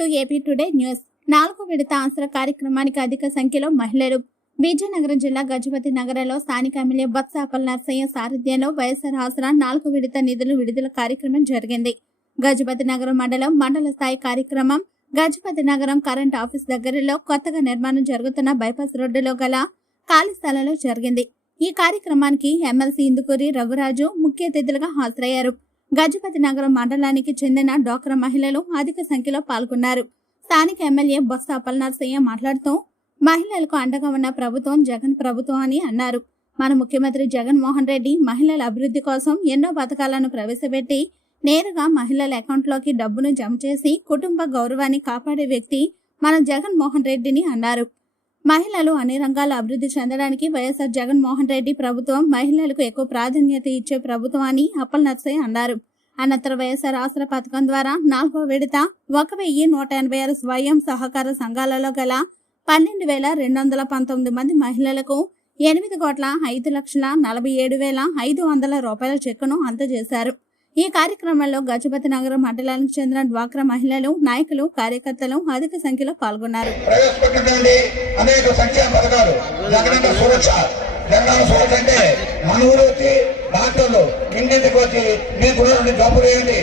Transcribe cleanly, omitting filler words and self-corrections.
To AP today news. 4వ విడత ఆసరా కార్యక్రమానికి అధిక సంఖ్యలో మహిళలు. విజయనగరం జిల్లా గజపతి నగరంలో స్థానిక ఎమ్మెల్యే బొత్స అప్పలనరసయ్య సారథ్యంలో వైఎస్ఆర్ ఆసరా 4వ విడత నిధులు విడుదల కార్యక్రమం జరిగింది. గజపతి నగరం మండల స్థాయి కార్యక్రమం గజపతి నగరం కరెంట్ ఆఫీస్ దగ్గరలో కొత్తగా నిర్మాణం జరుగుతున్న బైపాస్ రోడ్డులో గల ఖాళీ స్థలంలో జరిగింది. ఈ కార్యక్రమానికి ఎమ్మెల్సీ ఇందుకూరి రఘురాజు ముఖ్య అతిథులుగా హాజరయ్యారు. గజపతి నగరం మండలానికి చెందిన డ్వాక్రా మహిళలు అధిక సంఖ్యలో పాల్గొన్నారు. స్థానిక ఎమ్మెల్యే బొత్స అప్పలనరసయ్య మాట్లాడుతూ మహిళలకు అండగా ఉన్న ప్రభుత్వం జగన్ ప్రభుత్వం అని అన్నారు. మన ముఖ్యమంత్రి జగన్మోహన్ రెడ్డి మహిళల అభివృద్ధి కోసం ఎన్నో పథకాలను ప్రవేశపెట్టి నేరుగా మహిళల అకౌంట్లోకి డబ్బును జమ చేసి కుటుంబ గౌరవాన్ని కాపాడే వ్యక్తి మన జగన్మోహన్ రెడ్డిని అన్నారు. మహిళలు అన్ని రంగాల అభివృద్ధి చెందడానికి వైఎస్ఆర్ జగన్మోహన్ రెడ్డి ప్రభుత్వం మహిళలకు ఎక్కువ ప్రాధాన్యత ఇచ్చే ప్రభుత్వం అని అప్పలనరసయ్య అన్నారు. అనంతరం వైఎస్ఆర్ ఆసరా పథకం ద్వారా 4వ విడత 1186 స్వయం సహకార సంఘాలలో గల 12,219 మంది మహిళలకు 8,05,47,500 రూపాయల చెక్కును అందజేశారు. ఈ కార్యక్రమంలో గజపతి నగరం మండలానికి చెందిన డ్వాక్రా మహిళలు, నాయకులు, కార్యకర్తలు అధిక సంఖ్యలో పాల్గొన్నారు. మన ఊరు వచ్చి డాక్టర్లు ఇంటింటికి వచ్చి మీకు జాబులు వేయండి.